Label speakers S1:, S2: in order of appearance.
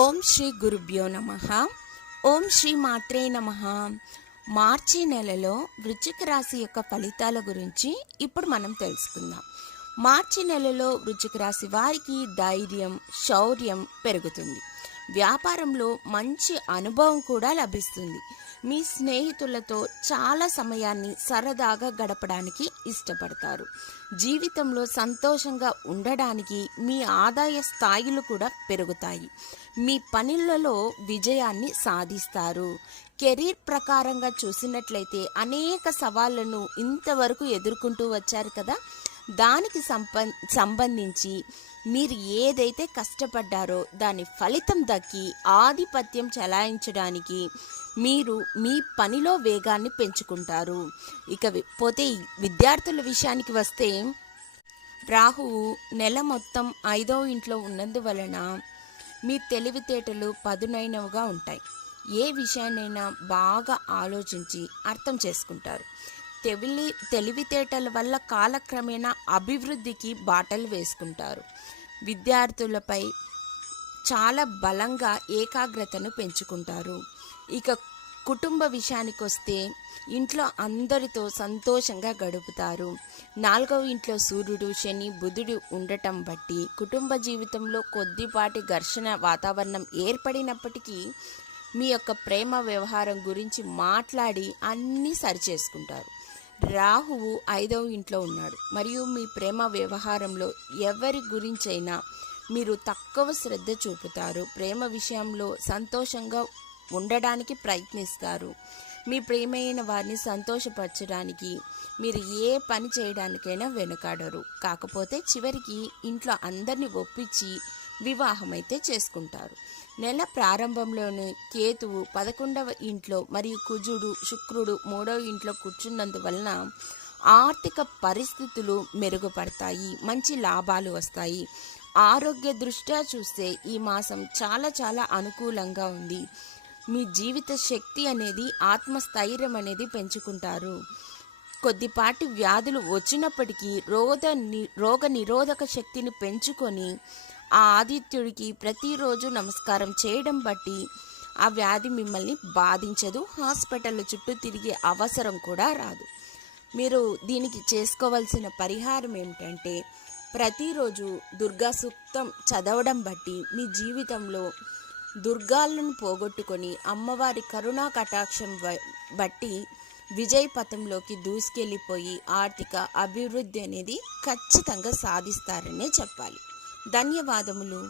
S1: ఓం శ్రీ గురుభ్యో నమ. ఓం శ్రీ మాత్రే నమ. మార్చి నెలలో వృచ్చిక రాశి యొక్క ఫలితాల గురించి ఇప్పుడు మనం తెలుసుకుందాం. మార్చి నెలలో వృచ్చిక రాశి వారికి ధైర్యం శౌర్యం పెరుగుతుంది. వ్యాపారంలో మంచి అనుభవం కూడా లభిస్తుంది. మీ స్నేహితులతో చాలా సమయాన్ని సరదాగా గడపడానికి ఇష్టపడతారు. జీవితంలో సంతోషంగా ఉండడానికి మీ ఆదాయ స్థాయిలు కూడా పెరుగుతాయి. మీ పనులలో విజయాన్ని సాధిస్తారు. కెరీర్ ప్రకారంగా చూసినట్లయితే అనేక సవాళ్ళను ఇంతవరకు ఎదుర్కొంటూ వచ్చారు కదా. దానికి సంప సంబంధించి మీరు ఏదైతే కష్టపడ్డారో దాని ఫలితం దక్కి ఆధిపత్యం చెలాయించడానికి మీరు మీ పనిలో వేగాన్ని పెంచుకుంటారు. ఇక వి- పోతే విద్యార్థుల విషయానికి వస్తే రాహువు నెల మొత్తం ఐదో ఇంట్లో ఉన్నందువలన మీ తెలివితేటలు పదునైనవిగా ఉంటాయి. ఏ విషయాన్నైనా బాగా ఆలోచించి అర్థం చేసుకుంటారు. తెలివి తెలివితేటల వల్ల కాలక్రమేణా అభివృద్ధికి బాటలు వేసుకుంటారు. విద్యార్థులపై చాలా బలంగా ఏకాగ్రతను పెంచుకుంటారు. ఇక కుటుంబ విషయానికి వస్తే ఇంట్లో అందరితో సంతోషంగా గడుపుతారు. నాలుగవ ఇంట్లో సూర్యుడు శని బుధుడు ఉండటం బట్టి కుటుంబ జీవితంలో కొద్దిపాటి ఘర్షణ వాతావరణం ఏర్పడినప్పటికీ మీ యొక్క ప్రేమ వ్యవహారం గురించి మాట్లాడి అన్నీ సరిచేసుకుంటారు. రాహువు ఐదవ ఇంట్లో ఉన్నాడు. మరియు మీ ప్రేమ వ్యవహారంలో ఎవరి గురించైనా మీరు తక్కువ శ్రద్ధ చూపుతారు. ప్రేమ విషయంలో సంతోషంగా ఉండడానికి ప్రయత్నిస్తారు. మీ ప్రేమైన వారిని సంతోషపరచడానికి మీరు ఏ పని చేయడానికైనా వెనుకాడరు. కాకపోతే చివరికి ఇంట్లో అందరినీ ఒప్పించి వివాహమైతే చేసుకుంటారు. నెల ప్రారంభంలోనే కేతువు పదకొండవ ఇంట్లో మరియు కుజుడు శుక్రుడు మూడవ ఇంట్లో కూర్చున్నందువలన ఆర్థిక పరిస్థితులు మెరుగుపడతాయి మంచి లాభాలు వస్తాయి. ఆరోగ్య దృష్ట్యా చూస్తే ఈ మాసం చాలా చాలా అనుకూలంగా ఉంది. మీ జీవిత శక్తి అనేది ఆత్మస్థైర్యం అనేది పెంచుకుంటారు. కొద్దిపాటి వ్యాధులు వచ్చినప్పటికీ రోగ ని రోగ నిరోధక శక్తిని పెంచుకొని ఆ ఆదిత్యుడికి ప్రతిరోజు నమస్కారం చేయడం బట్టి ఆ వ్యాధి మిమ్మల్ని బాధించదు. హాస్పిటల్ చుట్టూ తిరిగే అవసరం కూడా రాదు. మీరు దీనికి చేసుకోవాల్సిన పరిహారం ఏమిటంటే ప్రతిరోజు దుర్గా సూక్తం చదవడం బట్టి మీ జీవితంలో దుర్గాలను పోగొట్టుకొని అమ్మవారి కరుణా కటాక్షం బట్టి విజయ్ పథంలోకి దూసుకెళ్ళిపోయి ఆర్థిక అభివృద్ధి అనేది ఖచ్చితంగా సాధిస్తారనే చెప్పాలి. ధన్యవాదములు.